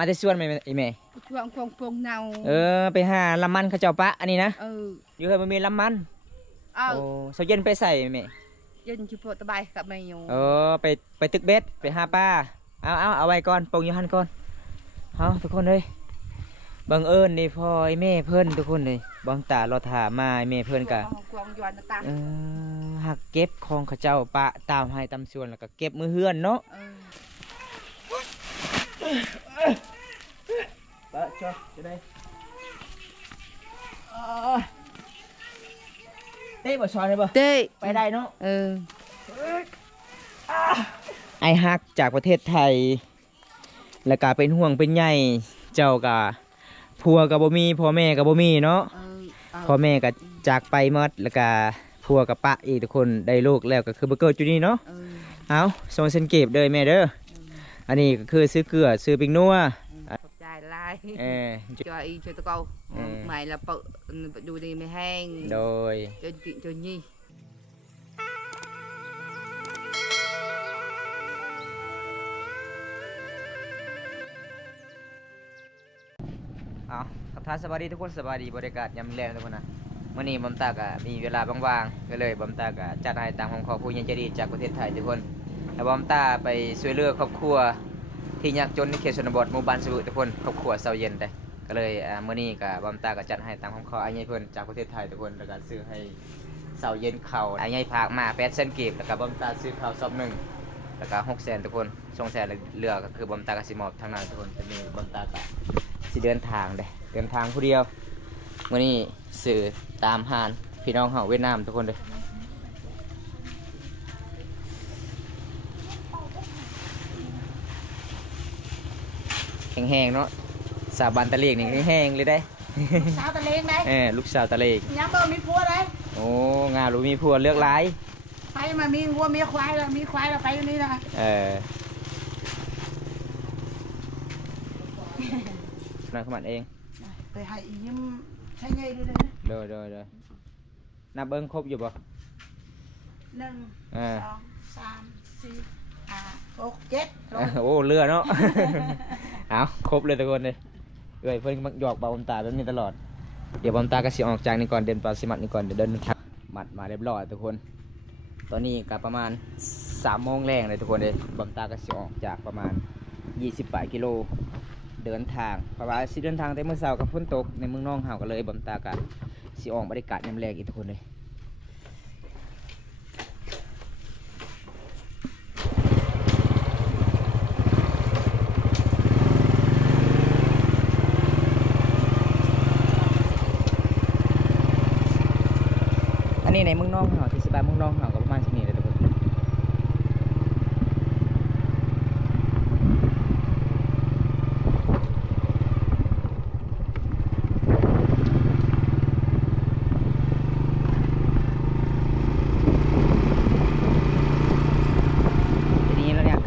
มาแต่ส่วนไหมไอแม่ช่วงพงเนาไปหาลำมันเขาเจ้าปะอันนี้นะอยู่เฮ้ยมันมีลำมันโอ้เสาเย็นไปใส่แม่เย็นชิบตะไบกับแม่อยู่ไปตึกเบ็ดไปหาป้าเอาไว้ก่อนปงอยู่หันก่อนเอาทุกคนเลยบังเอิญนี่พ่อไอแม่เพิ่นทุกคนเลยบังตาเราถามมาไอแม่เพิ่นกะหักเก็บของเขาเจ้าปะตามให้ตามส่วนแล้วก็เก็บมือเฮือนเนาะปะจ้าจะได้เต้บ่ซอยได้บ่เต้ไปได้เนาะไอฮักจากประเทศไทยแล้วก็เป็นห่วงเป็นใยเจ้ากะพัวกับบ่มีพ่อแม่กับบ่มีเนาะพ่อแม่ก็จากไปหมดแล้วก็พัวกับปะอีกทุกคนได้ลูกแล้วก็คือบ่เกิดอยู่นี่เนาะเอาส่งเส้นเก็บเลยแม่เด้ออันนี้ก็คือซื้อเกลือซื้อปิงนัวใจลายจอยจอยตะเกาใหม่ละเปิดดูดีไม่แห้งโดยจนยี่เอาทักทายสวัสดีทุกคนสวัสดีบรรยากาศยามแลงทุกคนนะเมื่อนี้บำตากะมีเวลาว่างๆก็เลยบำตากะจัดให้ตามของขอผู้ยังใจดีจากประเทศไทยทุกคนแล้วบำตาไปช่วยเหลือครอบครัวที่ยากจนในเขตชนบทหมู่บ้านสบุทุกคนครอบครัวเสาเย็นได้ก็เลยเมื่อนี้กับบำตากะจัดให้ตามของขอไอ้ใหญ่เพิ่นจากประเทศไทยทุกคนแล้วก็ซื้อให้เสาเย็นเข่าไอ้ใหญ่พากมา800,000กีบแล้วก็บำตาซื้อข้าวซอบหนึ่งแล้วก็600,000ทุกคน200,000เหลือก็คือบำตากะสิมอบทางนั้นทุกคนจะมีบำตากะสิเดินทางเดินทางผู้เดียวเมื่อนี้สื่อตามหานพี่น้องเฮาเวียดนามทุกคนเลยแห้งๆเนาะสาวบันตะเลกนี่แห้งๆเลยได้สาวตะเลงได้ลูกสาวตะเลกยังบ่มีผัวได้โอ้งารู้มีผัวเลือกหลายไปมามีวัวมีควายแล้วมีควายแล้วไปอยู่นี่นะนั่งขมันเองไปให้ยิ้มใช้เงยด้วยโดยนับเบิ้งครบอยู่ป่ะ1 2 3 4 5 6 7โอ้เรือเนาะเอาครบเลยทุกคนเลยเอ้ยเพื่อนมักหยอกเบาบำตาแบบนี้ตลอดเดี๋ยวบำตาก็สิออกจากนี่ก่อนเดินปลาสิมัดนี่ก่อนเดี๋ยวเดินทักมัดมาเรียบร้อยทุกคนตอนนี้ก็ประมาณ3 โมงแรงเลยทุกคนเลยบำตาก็สิออกจากประมาณ28 กิโลเดินทางเพราะว่าสิเดินทางแต่เมื่อเช้ากับฝนตกในเมืองน้องเฮาก็เลยบำตาก็สิออกบรรยากาศยามแรงอีกทุกคนเลยอันนี้ในเมืองน้องเฮาที่สบายเมืองน้องเฮาก็ประมาณนี้เลยทุกคน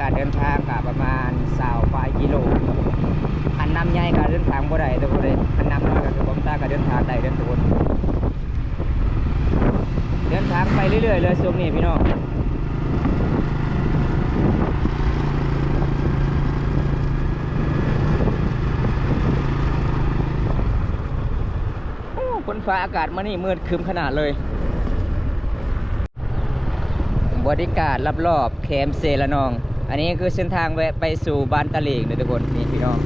การเดินทางกับประมาณ20 กิโลคันน้ำใหญ่การเดินทางบ่ได้ทุกคนเลยคันน้ำน้อยก็คือบอมตาการเดินทางได้เดินทุกคนเดินทางไปเรื่อยๆเลยช่วงนี้พี่น้องฝนฟ้าอากาศมานี่มืดครึ้มขนาดเลยบรรยากาศรอบๆแคมป์เซละนองอันนี้คือเส้นทางแวะไปสู่บ้านตะเลงเลยทุกคนนี่พี่น้อง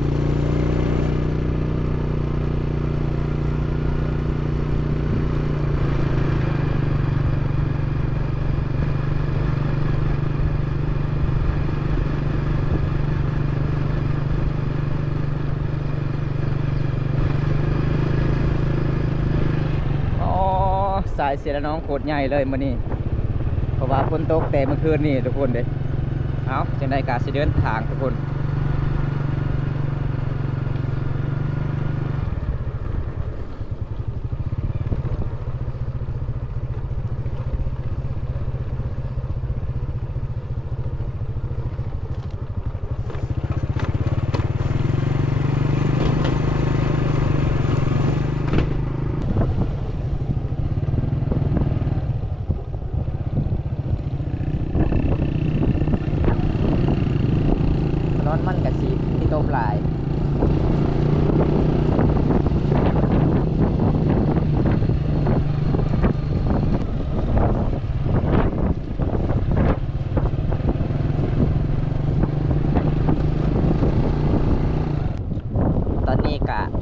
สายเสียละน้องโคตรใหญ่เลยมื้อนี้เพราะว่าฝนตกแต่เมื่อคืนนี่ทุกคนเด้เอาจังได้การสิเดินทางทุกคน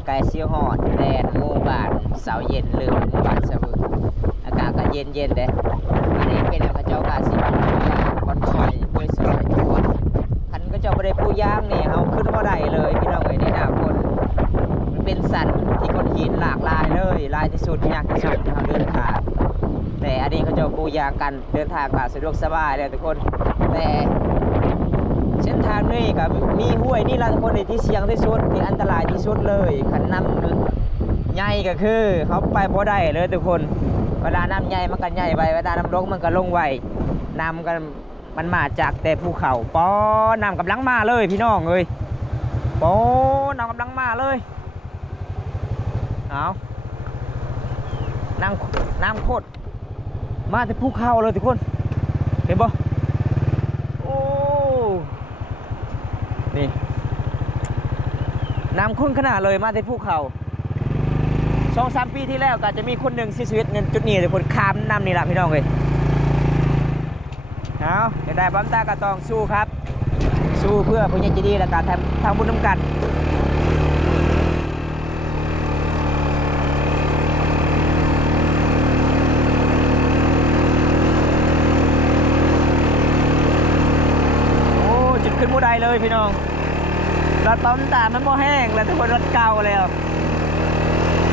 ไก่ซีฮอดแดนหมู่บ้านเสาเย็นหรือหมู่บ้านสะบึกอากาศก็เย็นเย็นเด้อันนี้เป็นแล้วเขาเจ้ากาสิบอนคอยด้วยสวยทุกคนคันก็เจ้าบ่ได้ปูย่างนี่เฮาขึ้นบ่ได้เลยพี่น้องเอ้ยในหน้าฝนมันเป็นสัตว์ที่คนหินหลากหลายเลยหลายที่สุดยากที่สุดเฮาเดินทางแต่อันนี้เขาเจ้าปูย่างกันเดินทางก็สะดวกสบายเลยทุกคนแต่เส้นทางนี้ก็มีห้วยนี่ล่ะทุกคนที่เสี่ยงที่สุดที่อันตรายที่สุดเลยคันน้ำใหญ่ก็คือเขาไปบ่ได้เลยทุกคนเวลาน้ำใหญ่มันก็ใหญ่ไปเวลาน้ำลงมันก็ลงไวน้ำกันมันมาจากแต่ภูเขาป้อน้ำกำลังมาเลยพี่น้องเอ้ยป้อน้ำกำลังมาเลยเอาน้ำโคตรมาแต่ภูเขาเลยทุกคนเห็นบ่โอ้นี่น้ำข้นขนาดเลยมาแต่ภูเขา2-3 ปีที่แล้วก็จะมีคนหนึ่งเสียชีวิตในจุดนี้เลยคนข้ามน้ำนี่แหละพี่น้องเลยเอาจะได้บัมตากระตองสู้ครับสู้เพื่อผู้ใหญ่ใจดีและการทำบุญน้ำกันโอ้จุดขึ้นมูได้เลยพี่น้องรถปั๊มตามันโมแห้งแล้วทุกคนรถเก่าแล้ว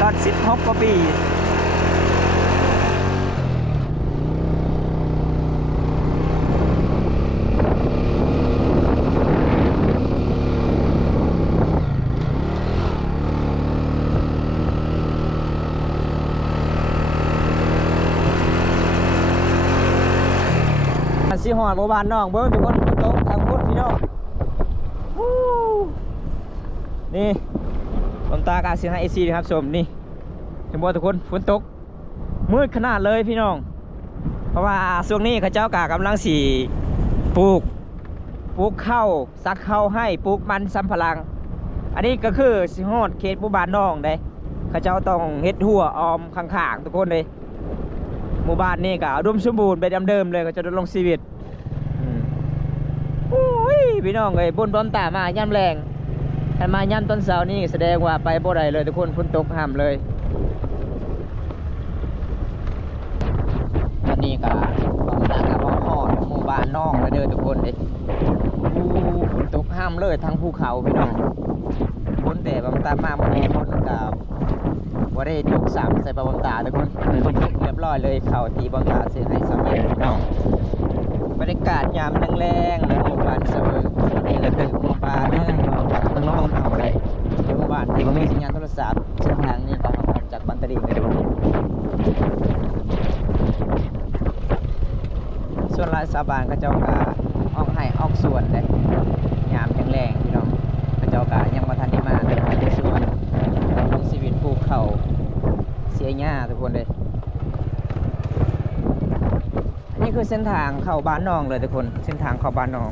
รถ16 กว่าปีสิหอดหมู่บ้านน้องเบิ้งทุกคนฝนตกทางพุทธพี่น้องนี่ลมตากาเสียงให้เอซีนะครับชมนี่เห็นบ่ทุกคนฝนตกมืดขนาดเลยพี่น้องเพราะว่าช่วงนี้ข้าเจ้ากากำลังสีปลูกข้าวซักข้าวให้ปลูกมันสำปะหลังอันนี้ก็คือสิหอดเขตหมู่บ้านน้องได้ข้าเจ้าต้องเฮ็ดหัวออมข้างๆทุกคนเลยหมู่บ้านนี่ก็อุดมสมบูรณ์เป็นเดิมเลยก็จะดำรงชีวิตโอ้ยพี่น้องเอ้ยบนบอมตามาย่ำแรงถ้ามาย่ำต้นเสานี่แสดงว่าไปบ่ได้เลยทุกคนฝนตกห้ามเลยตอนนี้ก็บอมตากับบ่ฮอดหมู่บ้านน้องเลยเด้อทุกคนเด้ฝนตกห้ามเลยทั้งภูเขาพี่น้องฝนแต่บอมตามาบ่แน่ฝนกับบ่ได้ยกสามใส่บอมตาทุกคนฝนตกเรียบร้อยเลยเข้าที่บอมตาเสียให้สำเร็จพี่น้องบรรยากาศยามแรงๆในหมู่บ้านเสมอนี่แหละคือหมู่บ้านเนี่ยต้องน้องทำอะไรในหมู่บ้านที่มันมีสัญญาณโทรศัพท์เส้นทางนี้ก็ออกจากบันตรีเลยส่วนรายสาบานก็เจ้ากาออกให้ออกส่วนเลยยามแรงๆพี่น้องก็เจ้ากายังมาทันได้มาแต่ในส่วนของชีวิตภูเขาเสียหญ้าทุกคนเลยนี่คือเส้นทางเข้าบ้านนองเลยทุกคนเส้นทางเข้าบ้านนอง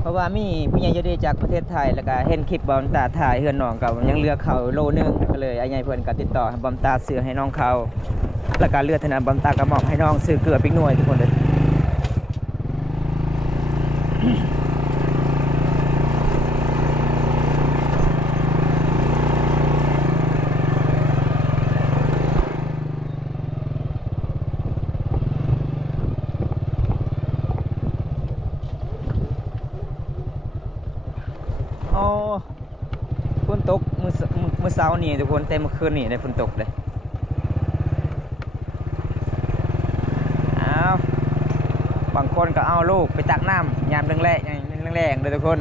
เพราะว่ามีผู้ใหญ่ใจดีจากประเทศไทยแล้วก็เห็นคลิปบอมตาถ่ายเฮือนน้องกับยังเลือกเขาโลนึงก็เลยไอ้ใหญ่เพื่อนก็ติดต่อให้บอมตาซื้อให้น้องเขาแล้วก็เลือกธนาบอมตากระหม่อมให้น้องซื้อเกลือปิ๊กหน่วยทุกคนเลยฝนตกมือเช้านี่ทุกคนเต็มเมื่อคืนนี่ได้ฝนตกเลยเอาบางคนก็เอาลูกไปตักน้ำยามแรงเลยทุกคน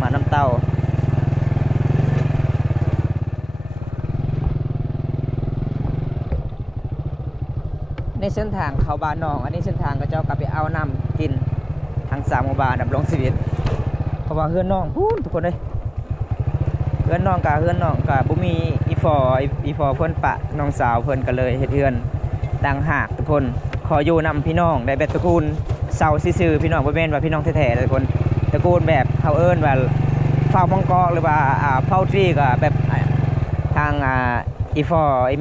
มาน้ำเต่าในเส้นทางเขาบ้านนองอันนี้เส้นทางก็เจ้ากลับไปเอาน้ำกินทาง3 หมู่บ้านดำรงชีวิตเพราะว่าเฮือนน้องพูนทุกคนเลยเฮือนน้องกับบุมีอีฟอเพื่อนปะน้องสาวเพื่อนกันเลยเฮ็ดเฮือนต่างหากทุกคนขออยู่นำพี่น้องได้แบบตระกูลเสาซื่อพี่น้องบ่แม่นว่าพี่น้องแท้ๆทุกคนตระกูลแบบเขาเอิ้นว่าเฝ้ามังกรหรือว่าเฝ้าทรีก็แบบทางอีฟออี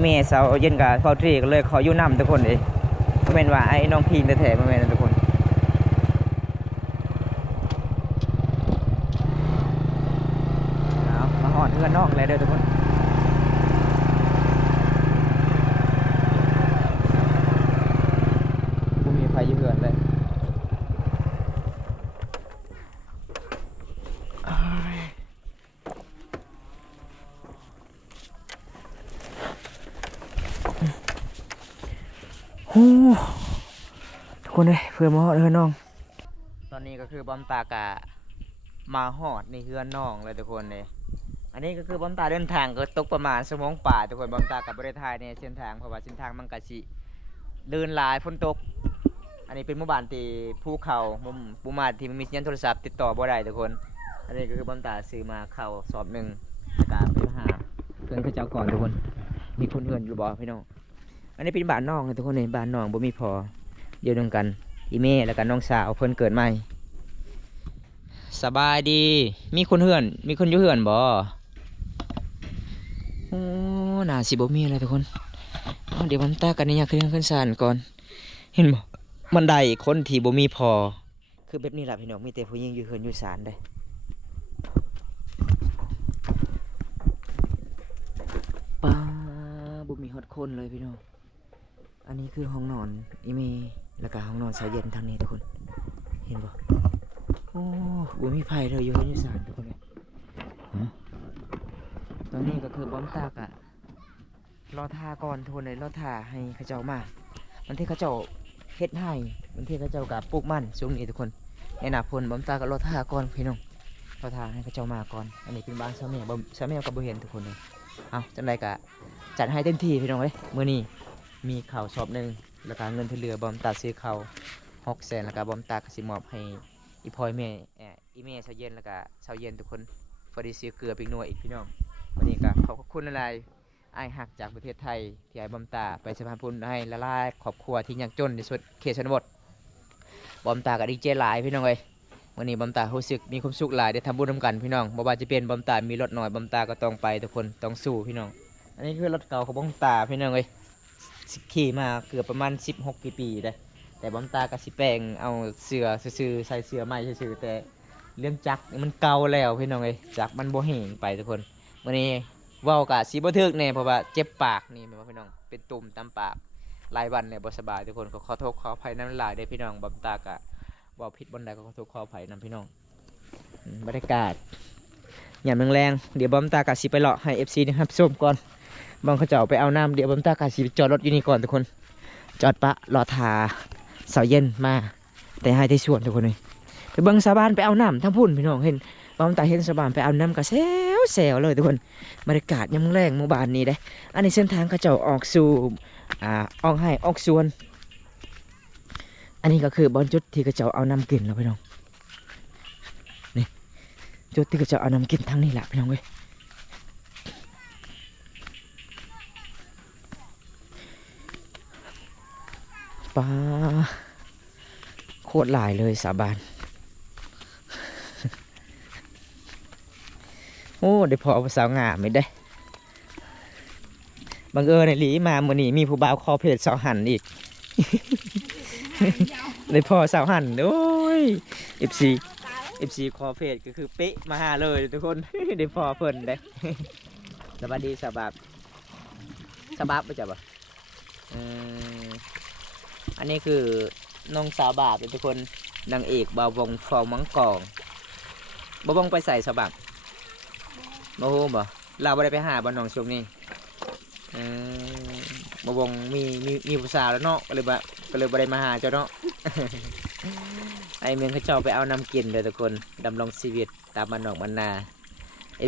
เมเสาเย็นกับเฝ้าทรีก็เลยขออยู่นำทุกคนเลย บ่แม่นว่าไอ้น้องพิงแท้ๆบ่แม่นนะทุกคนเอามาหอดเพื่อนน้องเลยเด้อทุกคนบ่มีไฟอยู่เพื่อนเลยโอ้ทุกคนเลยเพื่อนมาหอดเพื่อนน้องตอนนี้ก็คือบอมตากะมาหอดในเพื่อนน้องเลยทุกคนเลยอันนี้ก็คือบอมตาเดินทางก็ตกประมาณชั่วโมงป่าทุกคนบอมตากับบริษัทในเส้นทางเพราะว่าเส้นทางมันกะสิเดินหลายฝนตกอันนี้เป็นหมู่บ้านที่ภูเขามุมปูมาที่มันมีสัญญาณโทรศัพท์ติดต่อบ่ได้ทุกคนอันนี้ก็คือบอมตาซื้อมาเข้าสอบหนึ่งกาไปหาเพื่อนเขาเจ้าก่อนทุกคนมีคนเพื่อนอยู่บ่พี่น้องอันนี้เป็นบ้านน้องเลยทุกคนในบ้านน้องบ่มีพอเดียวกันอีเม่แล้วก็น้องสาวเพิ่นเกิดใหม่สบายดีมีคนเพื่อนมีคนอยู่เพื่อนบ่โอ้น่าสิบ่มีอะไรทุกคนเดี๋ยวบอมตากันนี่อยากขึ้นศาลก่อนเห็นบ่บันไดคนที่บ่มีพอคือแบบนี้ล่ะพี่น้องมีแต่ผู้หญิงอยู่เฮือนอยู่ศาลได้ป้าบ่มีฮอดคนเลยพี่น้องอันนี้คือห้องนอนอีเมแล้วก็ห้องนอนสาวเย็นทางนี้ทุกคนเห็นบ่โอ้บ่มีไผเลยอยู่เฮือนอยู่ศาลทุกคนเลยตอนนี้ก็คือบอมตากะรอท่าก่อนทุกคนเลยรอท่าให้เขาเจ้ามาวันที่เขาเจ้าเฮ็ดให้วันที่เขาเจ้ากับปลูกมันช่วงนี้ทุกคนในหน้าฝนบอมตาก็รอท่าก่อนพี่น้องรอท่าให้เขาเจ้ามาก่อนอันนี้เป็นบ้านชาวเมียกับบ่เห็นทุกคนเลยเอาจังไดก็จัดให้เต็มที่พี่น้องเลยมื้อนี้มีข้าวชอบหนึ่งแล้วก็เงินที่เหลือบอมตาซื้อข้าว600,000แล้วก็บอมตาก็สิมอบให้อีพ่อยแม่อีแม่ชาวเย็นแล้วก็ชาวเย็นทุกคนพอดีซื้อเกลือปิกนัวอีกพี่น้องวันนี้ก็ขอบคุณอะไรไอ้หักจากประเทศไทยที่ไอ้บอมตาไปสะพานพุนให้ละลายครอบครัวที่ยากจนในสุดเขตชนบทบอมตากับดีเจหลายพี่น้องเลยวันนี้บอมตารู้สึกมีความสุขหลายได้ทำบุญร่วมกันพี่น้องบ่ว่าจะเป็นบอมตามีรถหน่อยบอมตาก็ต้องไปทุกคนต้องสู้พี่น้องอันนี้คือรถเก่าของบอมตาพี่น้องเลยขี่มาเกือบประมาณ16ปีเลยแต่บอมตาก็สิแปลงเอาเสื้อซื่อใส่เสื้อใหม่ซื่อแต่เรื่องจักรมันเก่าแล้วพี่น้องเลยจักรมันบ่แห้งไปทุกคนวันนี้เว้ากะสีบ่ถึกแน่เพราะว่าเจ็บปากนี่แม่นบ่พี่น้องเป็นตุ่มตามปากหลายวันเนี่ยบ่สบายทุกคนขอโทษขออภัยน้ำลายได้พี่น้องบำตากะเว้าผิดบ่ใดก็ขอโทษขออภัยนำพี่น้องบรรยากาศยามแรงๆเดี๋ยวบำตากะสิไปเลาะให้ FC นะครับชมก่อนบางเขาเจ้าไปเอาน้ำเดี๋ยวบำตากะสิจอดรถอยู่นี่ก่อนทุกคนจอดปะรอทาเสาเย็นมาแต่ให้ที่สวนทุกคนเลยไปเบิ่งชาวบ้านไปเอาน้ำทั้งพุ่นพี่น้องเห็นบอมตาเห็นชาวบ้านไปเอาน้ำก็แซวเลยทุกคนบรรยากาศยามแรงหมู่บ้านนี้เด้อันนี้เส้นทางเขาเจ้าออกสู่ออกให้ออกสวนอันนี้ก็คือบอลจุดที่เขาเจ้าเอาน้ำกินแล้วพี่น้องนี่จุดที่เขาเจ้าเอาน้ำกินทั้งนี้แหละพี่น้องเว้ยปลาโคตรหลายเลยสาบานโอ้เดี๋ยวพอสาวงามไม่ได้บังเอิญในหลีมาเมื่อนี้มีผู้บ่าวคอเพจสาวหันอีก เลยพอสาวหันโอ้ย FC คอเพจก็คือเป๊ะมาหาเลยทุกคน เดี๋ยวพอเพิ่นได้ สวัสดีสบายสบายไม่จับอ่ะอันนี้คือน้องสาวบาปทุกคนนางเอกบ่าววงฟองมังกรบ่าววงไปใส่สบายบ่ฮู้บ่เราบ่ได้ไปหาบ้านน้องช่วงนี้บ่วงมีผู้สาวแล้วเนาะก็เลยบ่ได้มาหาเจ้าเนาะ ไอเมืองเขาเจ้าไปเอาน้ำกินเลยทุกคนดำรงชีวิตตามบ้านนอกบ้านนา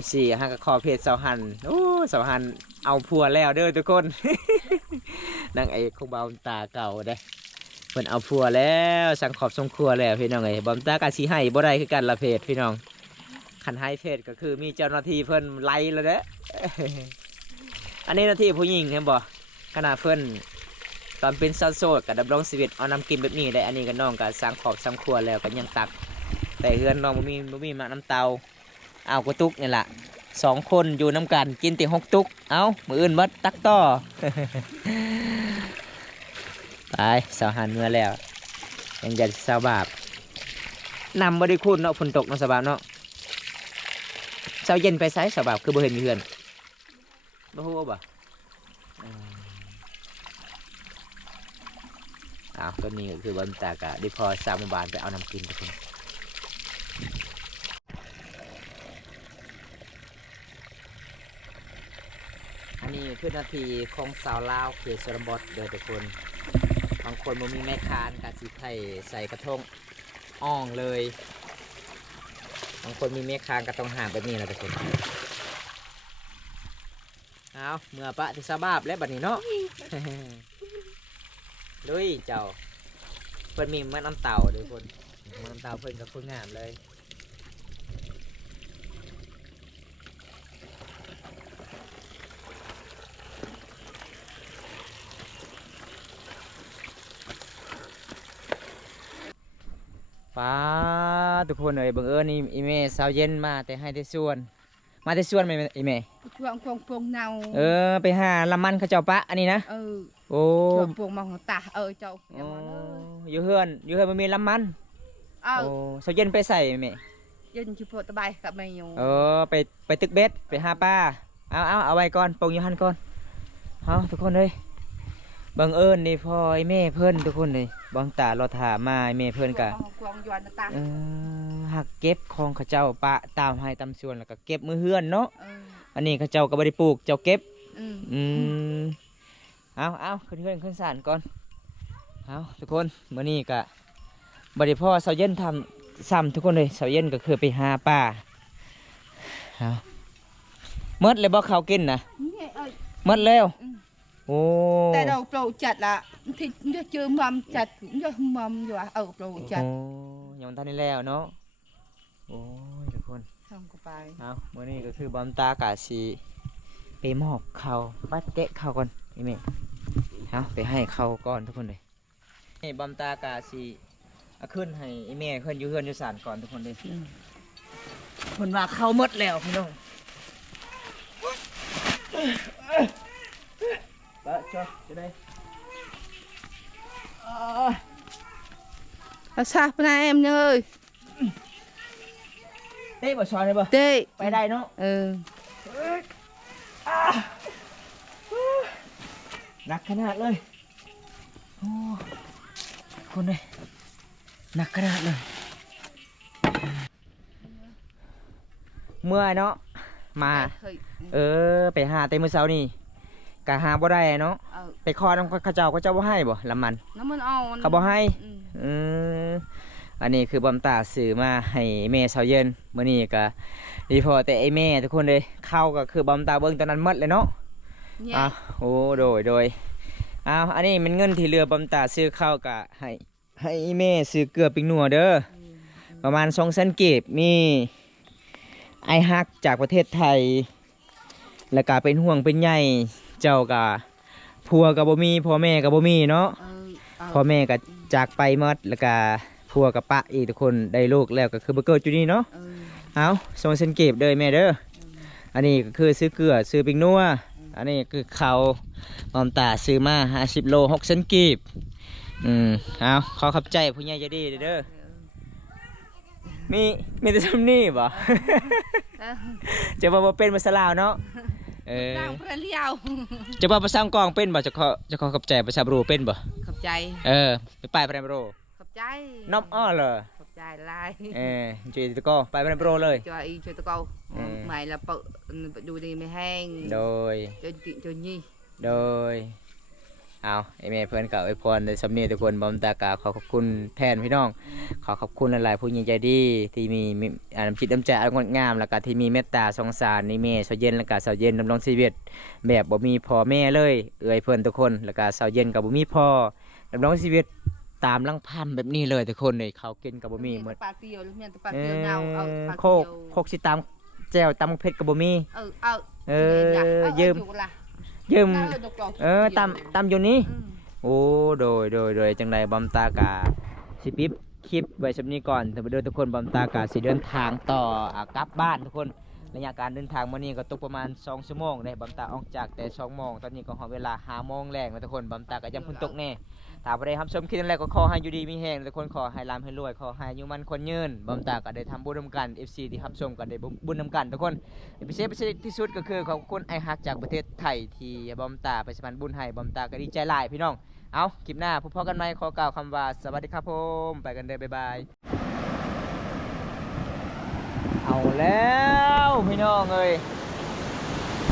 FC ฮักก็ขอเพจสาวหันโอ้สาวหันเอาผัวแล้วเด้อทุกคน นางเอกของบ่าวตาเก่าเด้เพิ่นเอาผัวแล้วสังขอบสมครัวแล้วพี่น้องเอ้ยบ่าวตากะสิให้บ่ได้คือกันละเพจพี่น้องขันให้เพจก็คือมีเจ้าหน้าที่เพิ่นไล่แล้วเด้ อันนี้หน้าที่ผู้หญิงเห็นบ่ขณะเพิ่นตอนเป็นสาวโสดกับดำรงชีวิตเอาน้ำกินแบบนี้ได้อันนี้ก็น้องก็สังขอบสมครัวแล้วก็ยังตักแต่เฮือนน้องบ่มีมาน้ำเตาเอากระตุกนี่แหละ2 คนอยู่น้ำกันกินแต่6 ตุกเอามืออื่นวัดตักต่อ ไปสาวหันเมื่อแล้วยังจะสาวบาปนำบ่ได้คุณเนาะฝนตกเนาะสาวบาปเนาะสาวเย็นไปไสสาวบาปคือบ่เห็นมีเพื่อนบ่ฮู้บ่อ้าวต้นนี้ก็คือบำตากะได้พอสาวหมู่บ้านไปเอาน้ำกินทุกคนอันนี้คือนาทีของสาวลาวเขตชนบทเด้อทุกคนบางคนบ่มีไม้คานกะสิไผใส่กระทงอ่องเลยบางคนมีไม้คานก็ต้องหามแบบนี้นะทุกคนเอาเมื่อปะที่สบาบแล้วบัดนี้เนาะ ลุยเจ้าเพิ่นมีมันน้ำเต่าทุกคนมันน้ำเต่าเพิ่นกับคนงามเลยป้าทุกคนเลยบังเอิญนี่อีเมสาวเย็นมาแต่ให้ได้ส่วนมาได้ส่วนไหมอีเม ช่วงพวงเนา ไปหาละมันเขาเจ้าปะอันนี้นะโอ้ ช่วงพวงมองตาเจ้าอยู่เฮือนมันมีละมันโอ้สาวเย็นไปใส่ไหม ยันชิพตะไบกับแม่ยูไปตึกเบ็ดไปหาป้าเอาไว้ก่อนปงอยู่หันก่อนเอาทุกคนเลยบังเอิญนี่พ่อไอ้แม่เพิ่นทุกคนเลยบางตาเราถามมาไอ้แม่เพิ่นกะหักเก็บของเขาเจ้าปะตามให้ตามส่วนแล้วก็เก็บมือเฮือนเนาะอันนี้เขาเจ้าก็บ่ได้ปลูกเจ้าเก็บเอาขึ้นเฮือนขึ้นศาลก่อนเอาทุกคนมื้อนี้กะบ่ได้พ่อเสาเย็นทำซ้ำทุกคนเลยเสาเย็นก็คือไปหาป้าเอาเมื่อเลยบ่เขากินนะเมื่อแล้วโอ้แต่เราโปรจัดละที่จะเจอมัมจัดจะมัมอยู่โปรจัดยังมันทันได้แล้วเนาะโอ้ยทุกคนทำก็ไปเอามื้อนี้ก็คือบอมตากาสีไปมอบเขาบัดเกะเขาก่อนนี่แม่เอาไปให้เขาก่อนทุกคนเลยนี่บอมตากาสีขึ้นให้อีแม่ขึ้นอยู่เฮือนอยู่ศาลก่อนทุกคนเลยคนว่าเข้าหมดแล้วพี่น้องบะจ้ะจะได้ซาปนายเอ็มเลยเต้บ่ชอนเลยบ่เต้ไปได้เนาะหนักขนาดเลยโอ้คนเลยหนักขนาดเลยเมื่อเนาะมาไปหาเต็มมือเสานี่กะหาบ่ได้เนาะไปคอน้ำเขาเจ้าบ่ให้บ่ละมันน้ำมันอ่อนเขาบ่ให้อันนี้คือบอมตาสื่อมาให้แม่เสาเย็นมื้อนี้ก็ดีพอแต่ไอ้แม่ทุกคนเลยเข้าก็คือบอมตาเบิ่งตอนนั้นหมดเลยเนาะโอ้โดยอันนี้มันเงินที่เรือบอมตาซื้อข้าวกะให้แม่ซื้อเกลือปิ้งนัวเด้อประมาณ200,000กีบมีไอฮักจากประเทศไทยแล้วก็เป็นห่วงเป็นใยเจ้ากะพัวกับบ่มีพ่อแม่กับบ่มีเนาะพ่อแม่ก็จากไปหมดแล้วก็พัวกับปะอีกทุกคนได้ลูกแล้วก็คือบ่เกิดอยู่นี่เนาะเอา200,000กีบเด้อแม่เด้ออันนี้ก็คือซื้อเกลือซื้อปิ้งนัวอันนี้คือข้าวบอมตาซื้อมา50โล600,000กีบเอาขอขอบใจผู้ใหญ่ใจดีเด้อมีแต่ทำนี่บ่จะบอกว่าเป็นภาษาลาวเนาะจะบอกภาษาอังกฤษเป็นบ่จะขอขอบใจภาษาบรูเป็นบ่ขอบใจไปภาษาบรูขอบใจนอบอ้อเลยขอบใจลายจุยตะโกไปภาษาบรูเลยจุยตะโกใหม่ละเปิดดูดีไม่แห้งโดยจนยี่โดยเอาไอแม่เพื่อนกับไอพรในสำเนียงทุกคนบอมตากาขอขอบคุณแทนพี่น้องขอขอบคุณหลายๆผู้ยิ่งใจดีที่มีน้ำจิตน้ำใจงดงามแล้วก็ที่มีเมตตาสงสารในเมย์เสาเย็นแล้วก็เสาเย็นดำรงชีวิตแบบบ่มีพ่อแม่เลยเพื่อนทุกคนแล้วก็เสาเย็นกับบ่มีพ่อดำรงชีวิตตามลังพันแบบนี้เลยทุกคนเลยเขากินกับบ่มีเหมือนโคกสิตามแจวตามเพชรกับบ่มียืมตามอยู่นี้โอ้โดยจังไรบอมตากาสิปิ๊บคลิปไว้สำนี้ก่อนแต่เดินทุกคนบอมตากาสิเดินทางต่อกลับบ้านทุกคนระยะการเดินทางมานี่ก็ตกประมาณ2 ชั่วโมงเลยบอมตาออกจากแต่2 โมงตอนนี้ก็หอเวลา5 โมงแรงนะทุกคนบอมตาก็ยังพ้นตกแน่ ถ้าบ่ได้รับชมคลิปนั้นแล้วก็ขอให้อยู่ดีมีแรงทุกคนขอให้ร่ำให้รวยขอให้อายุมันคนยืนบอมตาก็ได้ทำบุญนำกัน FC ที่รับชมก็ได้บุญนำกันทุกคนพิเศษที่สุดก็คือขอบคุณไอ้ฮักจากประเทศไทยที่บอมตาไปสะพานบุญให้บอมตาก็ดีใจหลายพี่น้องเอาคลิปหน้าพบกันใหม่ขอกล่าวคำว่าสวัสดีครับผมไปกันเด้อบ๊ายบายเอาแล้วพี่น้องเอ้ย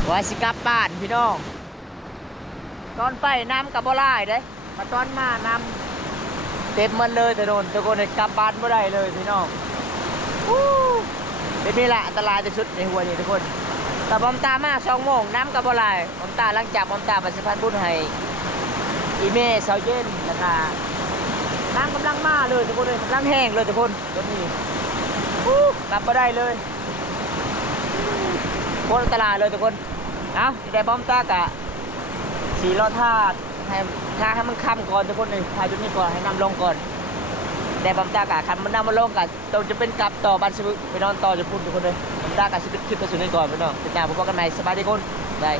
ว่าสิกลับบ้านพี่น้องตอนไปน้ำกับบ่หลายเด้มาตอนมาน้ำเต็มมันเลยแต่โดนทุกคนเลยกลับบ้านบ่ได้เลยพี่น้องเป็นนี่แหละอันตรายที่สุดในหัวนี่ทุกคนแต่บอมตามา2 โมงน้ำกับบ่หลายบอมตาหลังจากบอมตาไปสะพานบุญให้อีเมย์เสาเย็นแล้วก็น้ำกำลังมาเลยทุกคนเลยกำลังแห้งเลยทุกคนตอนนี้กลับบ่ได้เลยโคตรอันตรายเลยทุกคนเอาแต่บอมตากะสีรอท่าให้มันค้ำก่อนทุกคนเลยถ่ายจุดนี้ก่อนให้นำลงก่อนแต่บอมตากะคันมันนำมาลงกันต้องจะเป็นกลับต่อบันทึกไปนอนต่อจะพูดทุกคนเลยบอมตากะสิบคลิปไปสุดนี้ก่อนพี่น้องติดตามพบกันใหม่สบายดีคนได้